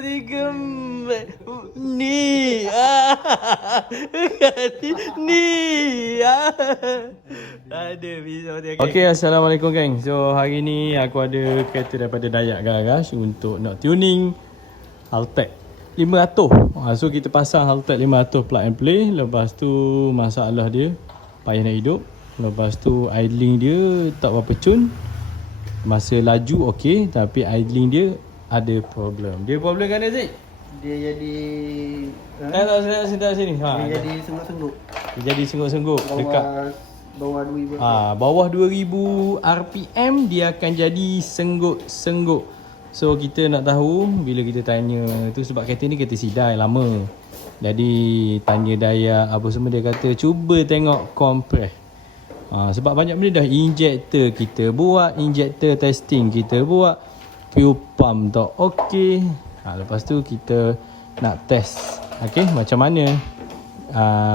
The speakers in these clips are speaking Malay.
tiga ni ni ada bisa dia. Okey, assalamualaikum geng. So hari ni aku ada kereta daripada Dayak Garage untuk nak tuning Haltech 500. So kita pasang Haltech 500 plug and play. Lepas tu masalah dia payah nak hidup. Lepas tu idling dia tak berapa cun. Masa laju okey, tapi idling dia ada problem. Dia problem kan Aziz? Dia jadi sini. Dia jadi sengguk-sengguk. Dia jadi sengguk-sengguk dekat bawah 2000. Bawah 2000 RPM dia akan jadi sengguk-sengguk. So kita nak tahu bila kita tanya tu, sebab kereta ni kereta sidai lama. Jadi tanya daya apa semua, dia kata cuba tengok kompres. Sebab banyak benda dah, injektor kita buat, injektor testing kita buat, fuel pump tak okey. Lepas tu kita nak test okey macam mana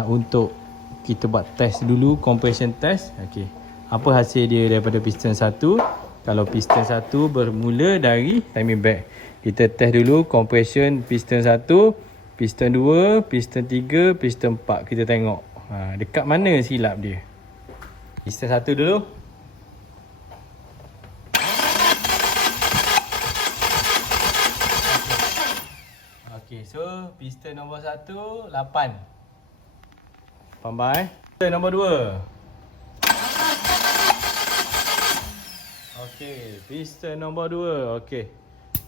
untuk kita buat test dulu, compression test. Okey, apa hasil dia daripada piston 1. Kalau piston 1 bermula dari timing belt, kita test dulu compression piston 1, piston 2, piston 3, piston 4. Kita tengok dekat mana silap dia. Piston 1 dulu. Okey, so piston nombor 1 8. Faham piston nombor 2. Okey, piston nombor 2. Okey.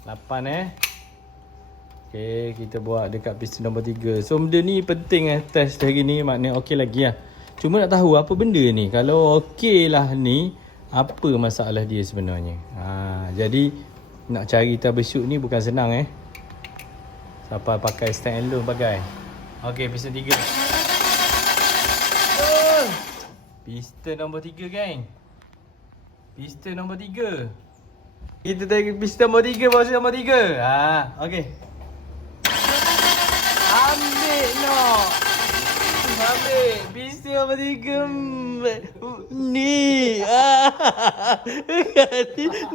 8 Okey, kita buat dekat piston nombor 3. So benda ni penting test hari ni, maknanya okey lagi lah. Cuma nak tahu apa benda ni. Kalau okey lah ni, apa masalah dia sebenarnya. Jadi nak cari troubleshoot ni bukan senang Sampai pakai stand alone pakai. Okey, piston 3. Piston nombor 3 geng. Piston nombor 3. Kita tengok piston nombor 3, bawah nombor 3. Okey. Ambil no. Ambil piston nombor 3 ni.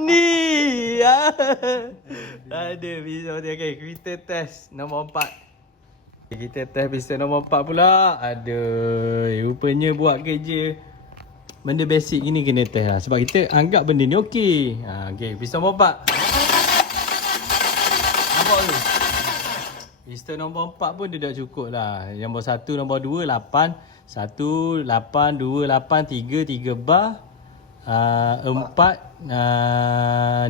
Ni. Ada piston dia. Okey, kita test nombor 4. Kita test piston nombor 4 pula. Aduh, rupanya buat kerja benda basic gini kena test lah. Sebab kita anggap benda ni okey. Okey, piston nombor 4. Nampak tu? Piston nombor 4 pun dia dah cukup lah. Nombor 1, nombor 2, 8. 1, 8, 2, 8, 3, 3 bar. 4,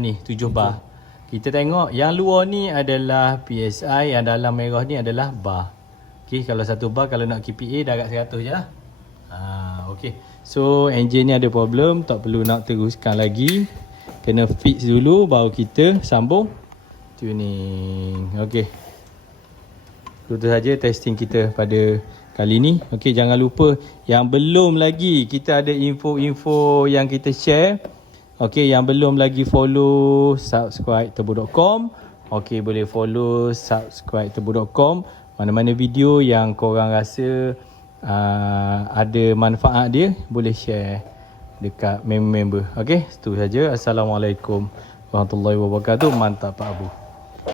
ni 7 bar. Kita tengok yang luar ni adalah PSI, yang dalam merah ni adalah bar. Okey, kalau 1 bar, kalau nak KPA dah agak 100 je lah. Okey. So engine ni ada problem, tak perlu nak teruskan lagi. Kena fix dulu baru kita sambung tuning. Okey. Itu saja testing kita pada kali ni. Okey, jangan lupa yang belum lagi, kita ada info-info yang kita share. Okey, yang belum lagi follow subscribe tebu.com. Okey, boleh follow subscribe tebu.com. Mana-mana video yang korang rasa ada manfaat dia, boleh share dekat member-member. Okey, itu saja. Assalamualaikum warahmatullahi wabarakatuh. Mantap Pak Abu.